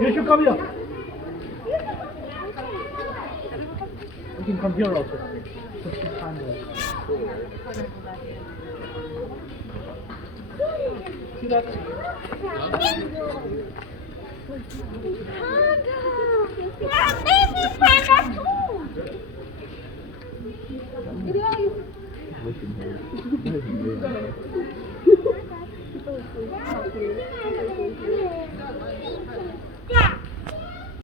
You should come here. You can come here also. See that? Listen here.